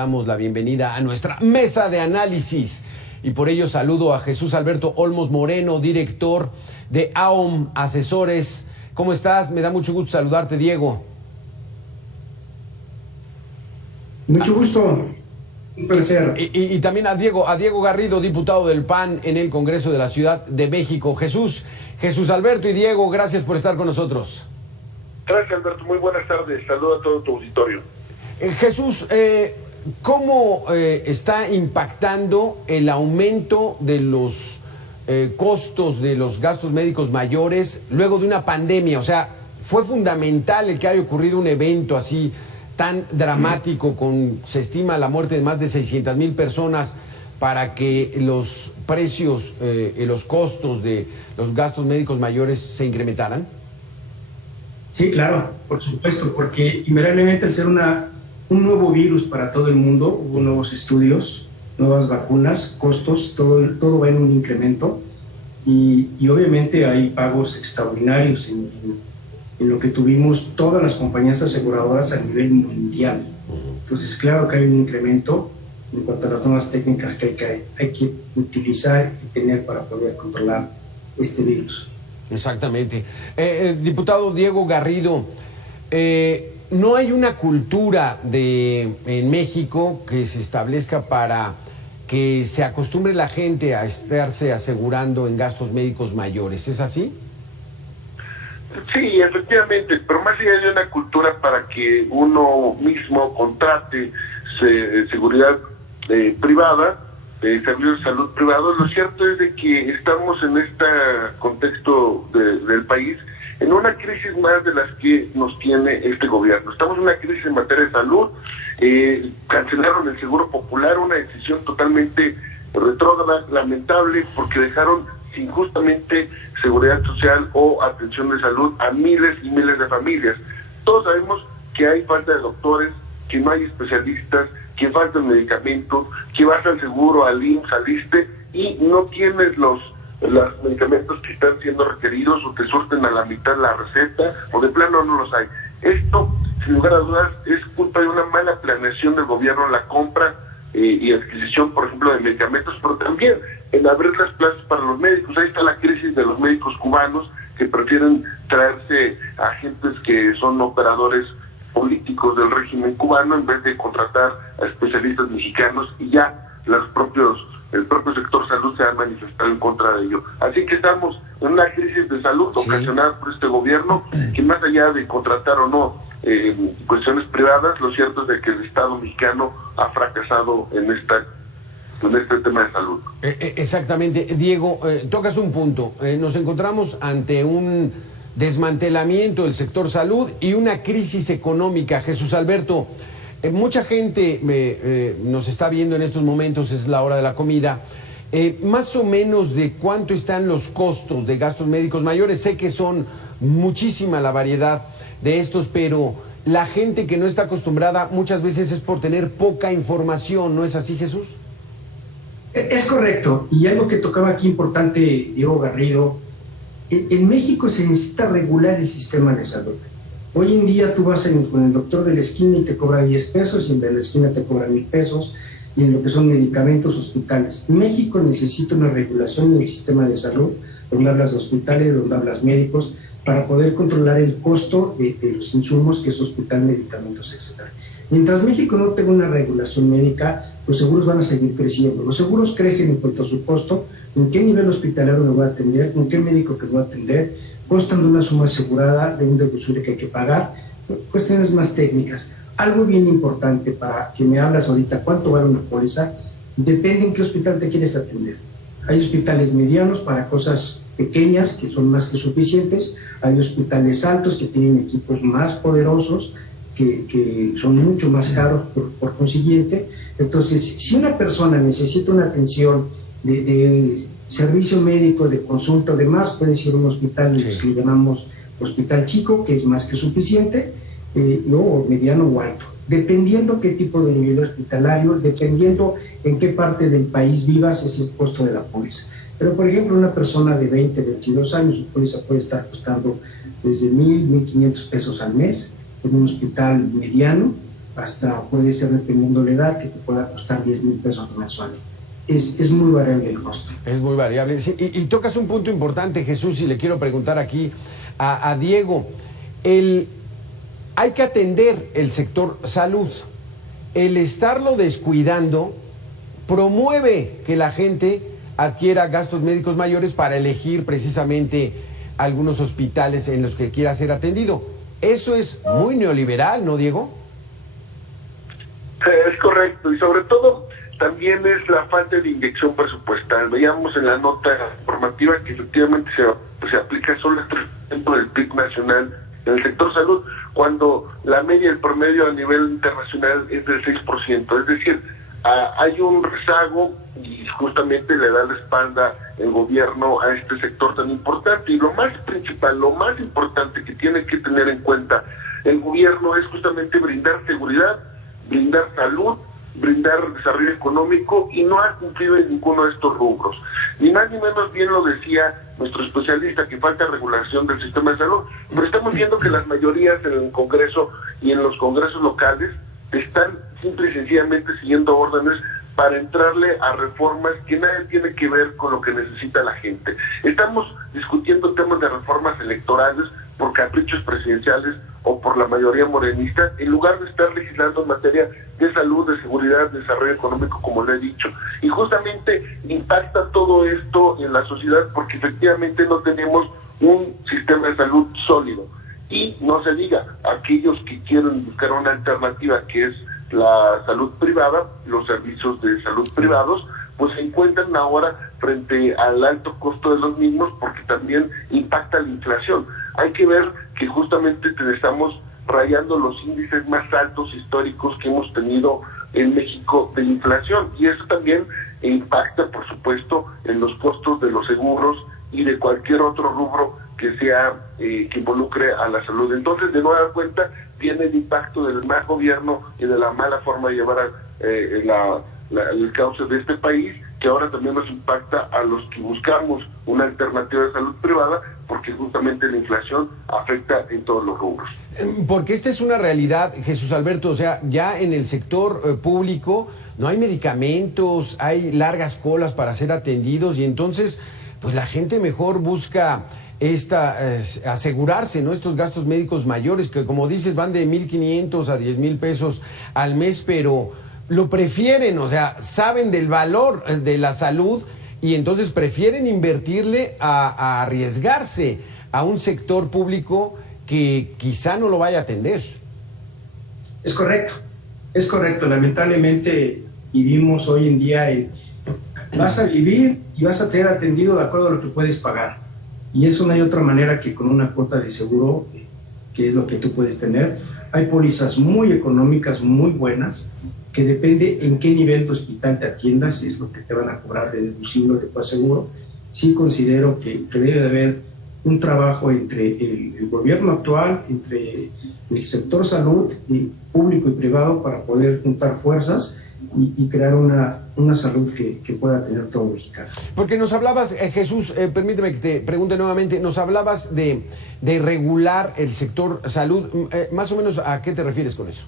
Damos la bienvenida a nuestra mesa de análisis y por ello saludo a Jesús Alberto Olmos Moreno, director de AOM Asesores. ¿Cómo estás? Me da mucho gusto saludarte, Diego. Mucho gusto, un placer. Y también a Diego Garrido, diputado del PAN en el Congreso de la Ciudad de México. Jesús Alberto y Diego, gracias por estar con nosotros. Gracias, Alberto. Muy buenas tardes. Saludo a todo tu auditorio. Jesús, ¿cómo está impactando el aumento de los costos de los gastos médicos mayores luego de una pandemia? O sea, fue fundamental el que haya ocurrido un evento así tan dramático, se estima la muerte de más de 600,000 personas, para que los precios y los costos de los gastos médicos mayores se incrementaran. Sí, claro, por supuesto, porque invariablemente al ser un nuevo virus para todo el mundo, hubo nuevos estudios, nuevas vacunas, costos, todo va en un incremento y obviamente hay pagos extraordinarios en lo que tuvimos todas las compañías aseguradoras a nivel mundial. Entonces, claro que hay un incremento en cuanto a las nuevas técnicas que hay que utilizar y tener para poder controlar este virus. Exactamente. Diputado Diego Garrido, ¿no hay una cultura en México que se establezca para que se acostumbre la gente a estarse asegurando en gastos médicos mayores? ¿Es así? Sí, efectivamente, pero más allá de una cultura para que uno mismo contrate seguridad privada, servicios de salud privados, lo cierto es de que estamos en este contexto del país en una crisis más de las que nos tiene este gobierno. Estamos en una crisis en materia de salud, cancelaron el Seguro Popular, una decisión totalmente retrógrada, lamentable, porque dejaron sin justamente seguridad social o atención de salud a miles y miles de familias. Todos sabemos que hay falta de doctores, que no hay especialistas, que faltan medicamentos, que vas al seguro, al IMSS, al ISSSTE y no tienes los medicamentos que están siendo requeridos o te surten a la mitad la receta o de plano no los hay. Esto, sin lugar a dudas, es culpa de una mala planeación del gobierno en la compra y adquisición, por ejemplo, de medicamentos, pero también en abrir las plazas para los médicos. Ahí está la crisis de los médicos cubanos que prefieren traerse a agentes que son operadores políticos del régimen cubano en vez de contratar a especialistas mexicanos, y ya el propio sector salud se ha manifestado en contra de ello. Así que estamos en una crisis de salud ocasionada por este gobierno, que más allá de contratar o no cuestiones privadas, lo cierto es de que el Estado mexicano ha fracasado en este tema de salud. Exactamente. Diego, tocas un punto. Nos encontramos ante un desmantelamiento del sector salud y una crisis económica. Jesús Alberto, mucha gente nos está viendo en estos momentos, es la hora de la comida. Más o menos de cuánto están los costos de gastos médicos mayores. Sé que son muchísima la variedad de estos, pero la gente que no está acostumbrada muchas veces es por tener poca información, ¿no es así, Jesús? Es correcto, y algo que tocaba aquí importante, Diego Garrido, en México se necesita regular el sistema de salud. Hoy en día tú vas con el doctor de la esquina y te cobra 10 pesos, y el de la esquina te cobra 1,000 pesos, y en lo que son medicamentos, hospitales. México necesita una regulación en el sistema de salud, donde hablas de hospitales, donde hablas médicos, para poder controlar el costo de los insumos, que es hospital, medicamentos, etc. Mientras México no tenga una regulación médica, los seguros van a seguir creciendo. Los seguros crecen en cuanto a su costo, en qué nivel hospitalario me voy a atender, con qué médico que voy a atender, costan de una suma asegurada, de un deducible que hay que pagar, cuestiones más técnicas. Algo bien importante para que me hablas ahorita, ¿cuánto vale una póliza? Depende en qué hospital te quieres atender. Hay hospitales medianos para cosas pequeñas, que son más que suficientes. Hay hospitales altos que tienen equipos más poderosos, que son mucho más caros por consiguiente. Entonces, si una persona necesita una atención de servicio médico, de consulta, demás, puede ir a un hospital que le llamamos hospital chico, que es más que suficiente, o mediano o alto, dependiendo qué tipo de nivel hospitalario, dependiendo en qué parte del país vivas, es el costo de la póliza. Pero, por ejemplo, una persona de 20, 22 años, su póliza puede estar costando desde 1,000, 1,500 pesos al mes en un hospital mediano, hasta puede ser, dependiendo de la edad, que te pueda costar 10,000 pesos mensuales. Es muy variable el costo. Es muy variable. Sí, y tocas un punto importante, Jesús, y le quiero preguntar aquí a Diego. Hay que atender el sector salud. El estarlo descuidando promueve que la gente adquiera gastos médicos mayores para elegir precisamente algunos hospitales en los que quiera ser atendido. Eso es muy neoliberal, ¿no, Diego? Es correcto, y sobre todo también es la falta de inyección presupuestal. Veíamos en la nota informativa que efectivamente se aplica solo el 3% del PIB nacional en el sector salud, cuando la media, el promedio a nivel internacional es del 6%. Es decir, hay un rezago y justamente le da la espalda el gobierno a este sector tan importante. Y lo más principal, lo más importante que tiene que tener en cuenta el gobierno es justamente brindar seguridad, brindar salud, brindar desarrollo económico, y no ha cumplido en ninguno de estos rubros. Ni más ni menos, bien lo decía nuestro especialista, que falta regulación del sistema de salud, pero estamos viendo que las mayorías en el Congreso y en los congresos locales están simple y sencillamente siguiendo órdenes para entrarle a reformas que nada tiene que ver con lo que necesita la gente. Estamos discutiendo temas de reformas electorales por caprichos presidenciales o por la mayoría morenista, en lugar de estar legislando en materia de salud, de seguridad, de desarrollo económico, como le he dicho. Y justamente impacta todo esto en la sociedad porque efectivamente no tenemos un sistema de salud sólido. Y no se diga, aquellos que quieren buscar una alternativa, que es la salud privada, los servicios de salud privados, pues se encuentran ahora frente al alto costo de los mismos, porque también impacta la inflación. Hay que ver que justamente estamos rayando los índices más altos históricos que hemos tenido en México de inflación, y eso también impacta, por supuesto, en los costos de los seguros y de cualquier otro rubro que sea que involucre a la salud. Entonces, de nueva cuenta, viene el impacto del mal gobierno y de la mala forma de llevar el cauce de este país, que ahora también nos impacta a los que buscamos una alternativa de salud privada, porque justamente la inflación afecta en todos los rubros. Porque esta es una realidad, Jesús Alberto, o sea, ya en el sector público no hay medicamentos, hay largas colas para ser atendidos, y entonces pues la gente mejor busca asegurarse, ¿no? Estos gastos médicos mayores, que como dices van de 1,500 a 10,000 pesos al mes, pero lo prefieren, o sea, saben del valor de la salud y entonces prefieren invertirle a arriesgarse a un sector público que quizá no lo vaya a atender. Es correcto. Lamentablemente vivimos hoy en día vas a vivir y vas a tener atendido de acuerdo a lo que puedes pagar. Y eso no hay otra manera que con una cuota de seguro, que es lo que tú puedes tener. Hay pólizas muy económicas, muy buenas, que depende en qué nivel de hospital te atiendas, es lo que te van a cobrar de deducible de tu seguro. Sí considero que debe de haber un trabajo entre el gobierno actual, entre el sector salud, público y privado, para poder juntar fuerzas y crear una salud que pueda tener todo mexicano. Porque nos hablabas, Jesús, permíteme que te pregunte nuevamente, nos hablabas de regular el sector salud, más o menos ¿a qué te refieres con eso?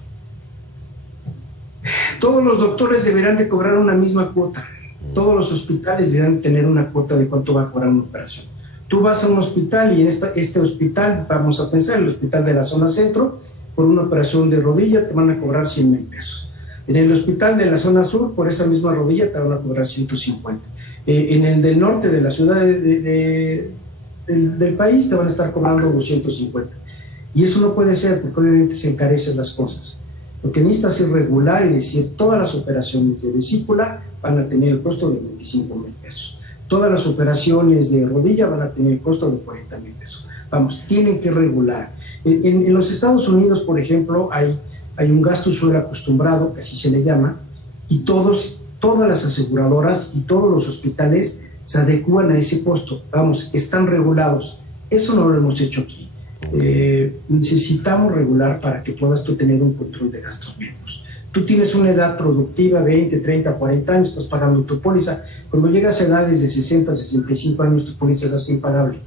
Todos los doctores deberán de cobrar una misma cuota, todos los hospitales deberán tener una cuota de cuánto va a cobrar una operación. Tú vas a un hospital y en este hospital, vamos a pensar, el hospital de la zona centro, por una operación de rodilla te van a cobrar 100,000 pesos. En el hospital de la zona sur, por esa misma rodilla, te van a cobrar 150. En el del norte de la ciudad del país, te van a estar cobrando 250. Y eso no puede ser, porque obviamente se encarecen las cosas. Lo que necesitas es regular y decir, todas las operaciones de vesícula van a tener el costo de 25,000 pesos. Todas las operaciones de rodilla van a tener el costo de 40,000 pesos. Vamos, tienen que regular. En los Estados Unidos, por ejemplo, hay un gasto usuario acostumbrado, que así se le llama, y todas las aseguradoras y todos los hospitales se adecúan a ese costo. Vamos, están regulados. Eso no lo hemos hecho aquí. Necesitamos regular para que puedas tú tener un control de gastos médicos. Tú tienes una edad productiva, 20, 30, 40 años, estás pagando tu póliza. Cuando llegas a edades de 60, 65 años, tu póliza es así impagable.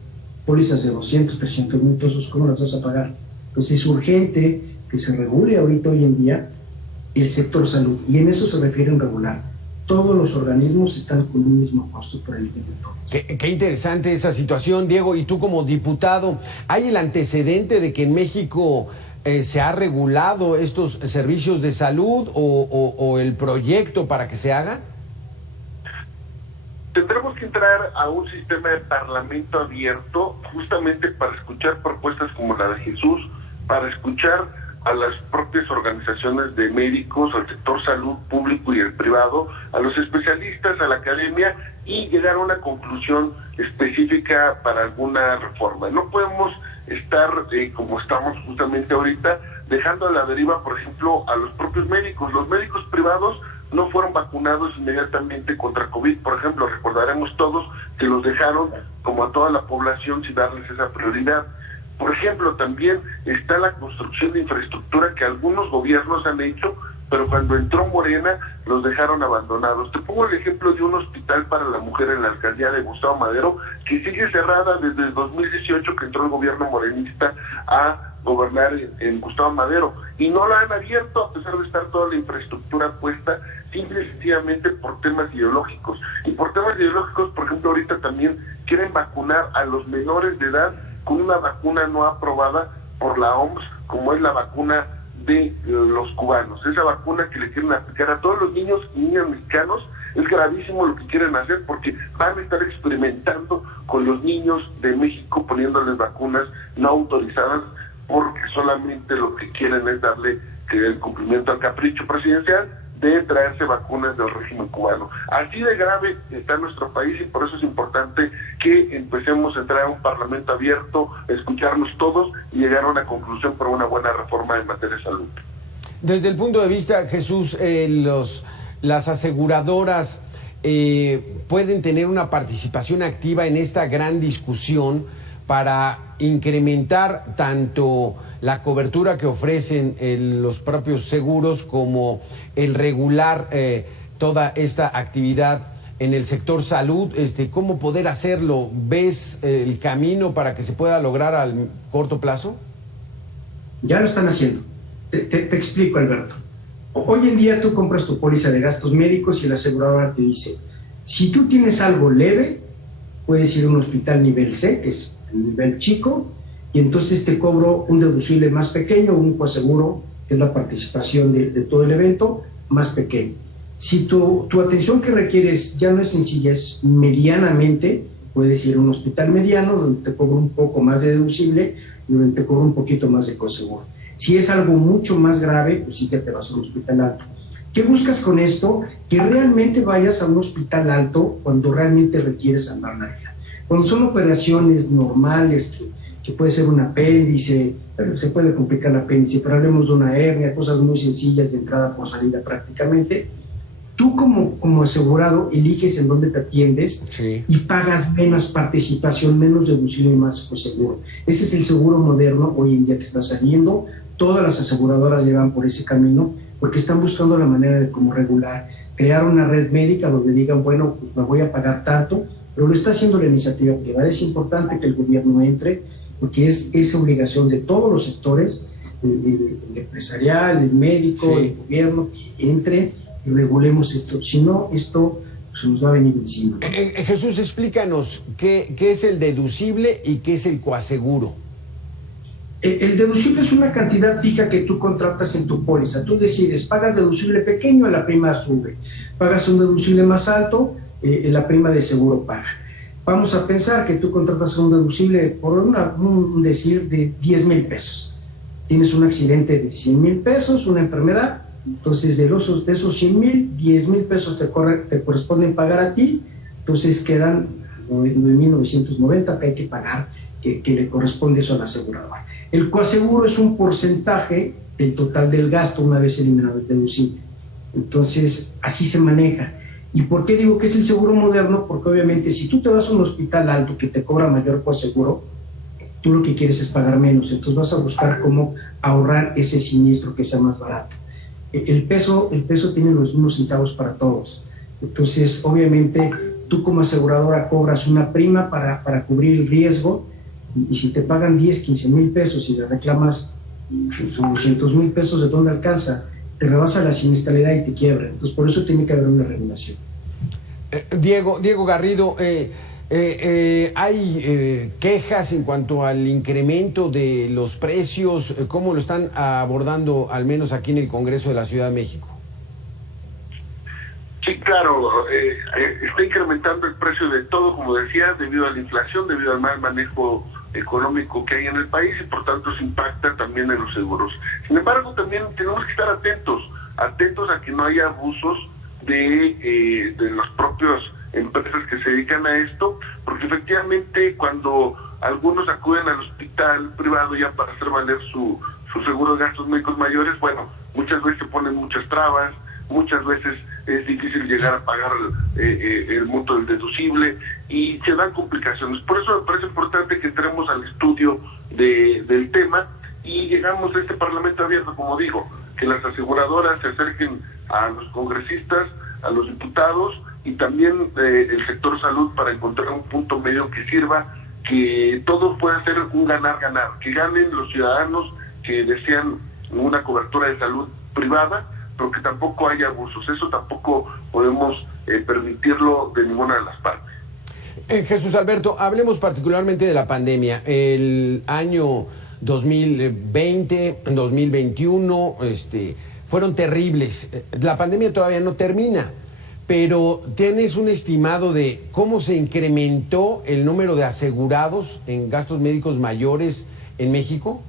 Pólizas de 200, 300,000 pesos, ¿cómo las vas a pagar? Pues es urgente que se regule ahorita hoy en día el sector salud, y en eso se refiere en regular. Todos los organismos están con un mismo costo por el bien de todos. Qué interesante esa situación, Diego. Y tú como diputado, ¿hay el antecedente de que en México se ha regulado estos servicios de salud o el proyecto para que se haga? Tendremos que entrar a un sistema de parlamento abierto justamente para escuchar propuestas como la de Jesús, para escuchar a las propias organizaciones de médicos, al sector salud público y el privado, a los especialistas, a la academia, y llegar a una conclusión específica para alguna reforma. No podemos estar, como estamos justamente ahorita, dejando a la deriva, por ejemplo, a los propios médicos. Los médicos privados no fueron vacunados inmediatamente contra COVID, por ejemplo. Recordaremos todos que los dejaron, como a toda la población, sin darles esa prioridad. Por ejemplo, también está la construcción de infraestructura que algunos gobiernos han hecho, pero cuando entró Morena los dejaron abandonados. Te pongo el ejemplo de un hospital para la mujer en la alcaldía de Gustavo Madero, que sigue cerrada desde el 2018, que entró el gobierno morenista a gobernar en Gustavo Madero, y no la han abierto a pesar de estar toda la infraestructura puesta, simple y sencillamente por temas ideológicos. Y por temas ideológicos, por ejemplo, ahorita también quieren vacunar a los menores de edad con una vacuna no aprobada por la OMS, como es la vacuna de los cubanos. Esa vacuna que le quieren aplicar a todos los niños y niñas mexicanos, es gravísimo lo que quieren hacer, porque van a estar experimentando con los niños de México, poniéndoles vacunas no autorizadas, porque solamente lo que quieren es darle el cumplimiento al capricho presidencial de traerse vacunas del régimen cubano. Así de grave está nuestro país, y por eso es importante que empecemos a entrar a un parlamento abierto, escucharnos todos y llegar a una conclusión por una buena reforma en materia de salud. Desde el punto de vista, Jesús, las aseguradoras pueden tener una participación activa en esta gran discusión para incrementar tanto la cobertura que ofrecen los propios seguros como el regular toda esta actividad en el sector salud. ¿Cómo poder hacerlo? ¿Ves el camino para que se pueda lograr al corto plazo? Ya lo están haciendo. Te explico, Alberto. Hoy en día tú compras tu póliza de gastos médicos y la aseguradora te dice, si tú tienes algo leve, puedes ir a un hospital nivel C, que es el nivel chico, y entonces te cobro un deducible más pequeño, un coaseguro, que es la participación de todo el evento, más pequeño. Si tu atención que requieres ya no es sencilla, es medianamente, puedes ir a un hospital mediano, donde te cobro un poco más de deducible y donde te cobro un poquito más de coaseguro. Si es algo mucho más grave, pues sí que te vas a un hospital alto. ¿Qué buscas con esto? Que realmente vayas a un hospital alto cuando realmente requieres salvar la vida. Cuando son operaciones normales, que puede ser un apéndice, pero se puede complicar el apéndice, pero hablemos de una hernia, cosas muy sencillas de entrada por salida prácticamente, tú como asegurado eliges en dónde te atiendes, sí, y pagas menos participación, menos deducible y más seguro. Ese es el seguro moderno hoy en día que está saliendo. Todas las aseguradoras llevan por ese camino porque están buscando la manera de cómo regular, crear una red médica donde digan, bueno, pues me voy a pagar tanto, pero lo está haciendo la iniciativa privada. Es importante que el gobierno entre, porque es obligación de todos los sectores, el empresarial, el médico, sí, el gobierno, que entre y regulemos esto. Si no, esto se nos va a venir encima. Jesús, explícanos qué es el deducible y qué es el coaseguro. El deducible es una cantidad fija que tú contratas en tu póliza. Tú decides, pagas deducible pequeño, la prima sube. Pagas un deducible más alto, la prima de seguro paga. Vamos a pensar que tú contratas un deducible por un decir de 10,000 pesos. Tienes un accidente de 100,000 pesos, una enfermedad, entonces de esos 100,000, 10,000 pesos te corresponden pagar a ti, entonces quedan 9,990 que hay que pagar, que le corresponde eso a la aseguradora. El coaseguro es un porcentaje del total del gasto una vez eliminado el deducible. Entonces, así se maneja. ¿Y por qué digo que es el seguro moderno? Porque obviamente si tú te vas a un hospital alto que te cobra mayor coaseguro, tú lo que quieres es pagar menos. Entonces vas a buscar cómo ahorrar ese siniestro que sea más barato. El peso tiene los mismos centavos para todos. Entonces, obviamente, tú como aseguradora cobras una prima para cubrir el riesgo, y si te pagan 10, 15,000 pesos y le reclamas son 200,000 pesos, ¿de dónde alcanza? te rebasa la siniestralidad y te quiebra. Entonces, por eso tiene que haber una regulación. Diego Garrido, hay quejas en cuanto al incremento de los precios. ¿Cómo lo están abordando, al menos aquí en el Congreso de la Ciudad de México? Sí, claro, está incrementando el precio de todo, como decía, debido a la inflación, debido al mal manejo económico que hay en el país, y por tanto se impacta también en los seguros. Sin embargo, también tenemos que estar atentos a que no haya abusos de las propias empresas que se dedican a esto, porque efectivamente cuando algunos acuden al hospital privado ya para hacer valer su seguro de gastos médicos mayores, bueno, muchas veces se ponen muchas trabas, muchas veces es difícil llegar a pagar el monto del deducible y se dan complicaciones. Por eso me parece importante que entremos al estudio del tema y llegamos a este Parlamento abierto, como digo, que las aseguradoras se acerquen a los congresistas, a los diputados y también el sector salud para encontrar un punto medio que sirva, que todo pueda ser un ganar-ganar, que ganen los ciudadanos que desean una cobertura de salud privada, pero que tampoco haya abusos. Eso tampoco podemos permitirlo de ninguna de las partes. Jesús Alberto, hablemos particularmente de la pandemia. El año 2020, 2021, fueron terribles. La pandemia todavía no termina, pero ¿tienes un estimado de cómo se incrementó el número de asegurados en gastos médicos mayores en México?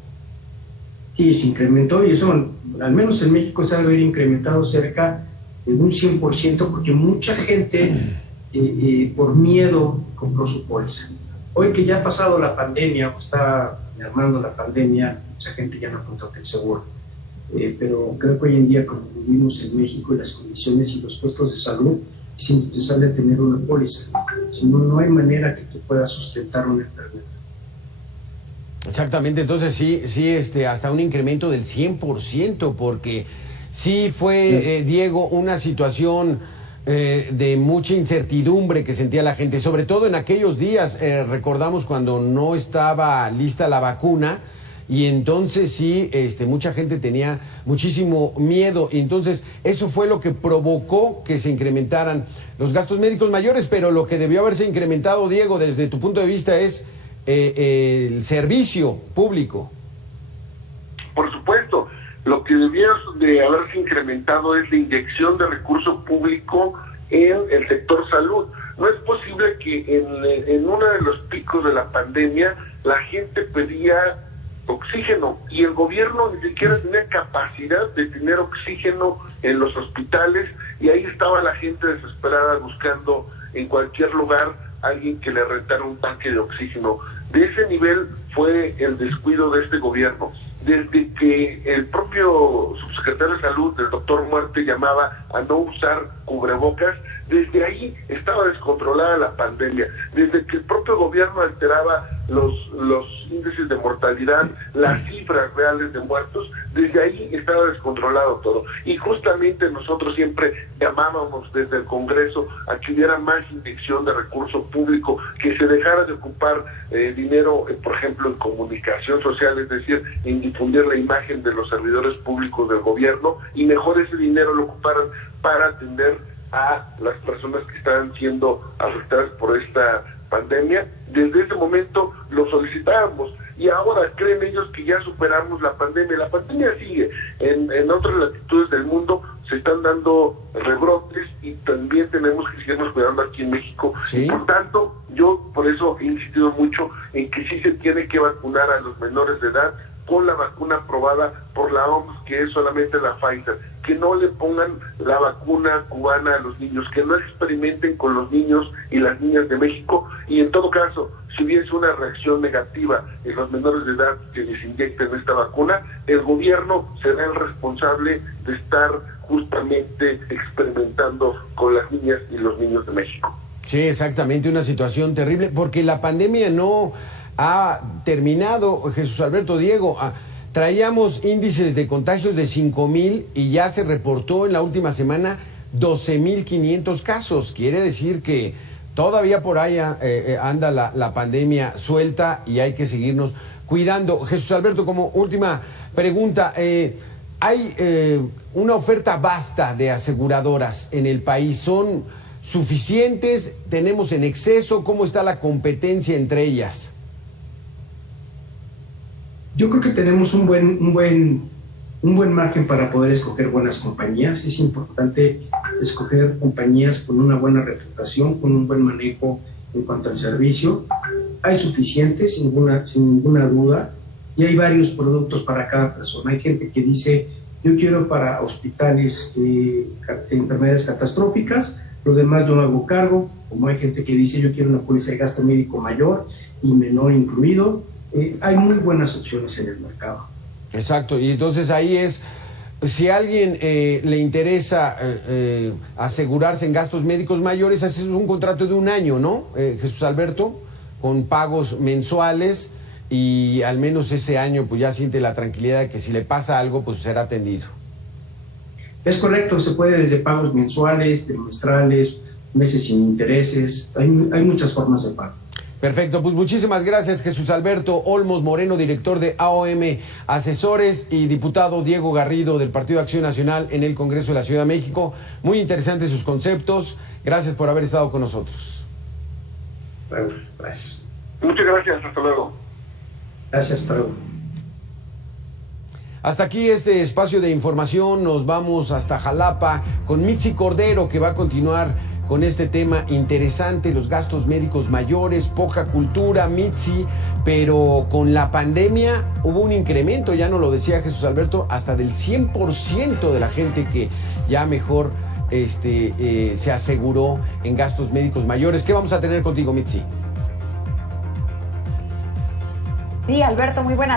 Sí, se incrementó y eso, al menos en México, se ha de haber incrementado cerca de un 100%, porque mucha gente por miedo compró su póliza. Hoy que ya ha pasado la pandemia, o está armando la pandemia, mucha gente ya no contrata el seguro. Pero creo que hoy en día, como vivimos en México, y las condiciones y los costos de salud, es indispensable tener una póliza. Si no, no hay manera que tú puedas sustentar una enfermedad. Exactamente, entonces sí, hasta un incremento del 100%, porque sí fue, Diego, una situación de mucha incertidumbre que sentía la gente, sobre todo en aquellos días. Recordamos cuando no estaba lista la vacuna, y entonces sí, mucha gente tenía muchísimo miedo, y entonces eso fue lo que provocó que se incrementaran los gastos médicos mayores. Pero lo que debió haberse incrementado, Diego, desde tu punto de vista, es el servicio público. Por supuesto, lo que debió de haberse incrementado es la inyección de recurso público en el sector salud. No es posible que en uno de los picos de la pandemia la gente pedía oxígeno y el gobierno ni siquiera tenía capacidad de tener oxígeno en los hospitales, y ahí estaba la gente desesperada buscando en cualquier lugar alguien que le rentara un tanque de oxígeno. De ese nivel fue el descuido de este gobierno. Desde que el propio subsecretario de Salud, el doctor Muerte, llamaba a no usar cubrebocas, desde ahí estaba descontrolada la pandemia. Desde que el propio gobierno alteraba los índices de mortalidad, las cifras reales de muertos, desde ahí estaba descontrolado todo. Y justamente nosotros siempre llamábamos desde el Congreso a que hubiera más inyección de recurso público, que se dejara de ocupar dinero, por ejemplo, en comunicación social, es decir, en difundir la imagen de los servidores públicos del gobierno, y mejor ese dinero lo ocuparan para atender a las personas que están siendo afectadas por esta pandemia. Desde ese momento lo solicitábamos, y ahora creen ellos que ya superamos la pandemia. La pandemia sigue. En otras latitudes del mundo se están dando rebrotes, y también tenemos que seguirnos cuidando aquí en México. ¿Sí? Y por tanto, yo por eso he insistido mucho en que sí se tiene que vacunar a los menores de edad con la vacuna aprobada por la OMS, que es solamente la Pfizer. Que no le pongan la vacuna cubana a los niños, que no experimenten con los niños y las niñas de México, y en todo caso, si hubiese una reacción negativa en los menores de edad que les inyecten esta vacuna, el gobierno será el responsable de estar justamente experimentando con las niñas y los niños de México. Sí, exactamente, una situación terrible, porque la pandemia no ha terminado, Jesús Alberto, Diego. Traíamos índices de contagios de 5,000 y ya se reportó en la última semana 12,500 casos. Quiere decir que todavía por ahí anda la pandemia suelta, y hay que seguirnos cuidando. Jesús Alberto, como última pregunta, hay una oferta vasta de aseguradoras en el país. ¿Son suficientes? ¿Tenemos en exceso? ¿Cómo está la competencia entre ellas? Yo creo que tenemos un buen margen para poder escoger buenas compañías. Es importante escoger compañías con una buena reputación, con un buen manejo en cuanto al servicio. Hay suficientes, sin ninguna duda, y hay varios productos para cada persona. Hay gente que dice, yo quiero para hospitales, enfermedades catastróficas, lo demás yo no hago cargo, como hay gente que dice, yo quiero una póliza de gasto médico mayor y menor incluido. Hay muy buenas opciones en el mercado. Exacto, y entonces ahí es, si a alguien le interesa asegurarse en gastos médicos mayores, haces un contrato de un año, ¿no, Jesús Alberto? Con pagos mensuales, y al menos ese año pues ya siente la tranquilidad de que si le pasa algo pues será atendido. Es correcto, se puede desde pagos mensuales, trimestrales, meses sin intereses, hay muchas formas de pago. Perfecto, pues muchísimas gracias, Jesús Alberto Olmos Moreno, director de AOM Asesores, y diputado Diego Garrido del Partido Acción Nacional en el Congreso de la Ciudad de México. Muy interesantes sus conceptos. Gracias por haber estado con nosotros. Bueno, gracias. Muchas gracias, hasta luego. Gracias, hasta luego. Hasta aquí este espacio de información. Nos vamos hasta Jalapa con Mitzi Cordero, que va a continuar con este tema interesante, los gastos médicos mayores, poca cultura, Mitzi, pero con la pandemia hubo un incremento, ya nos lo decía Jesús Alberto, hasta del 100% de la gente que ya mejor se aseguró en gastos médicos mayores. ¿Qué vamos a tener contigo, Mitzi? Sí, Alberto, muy buenas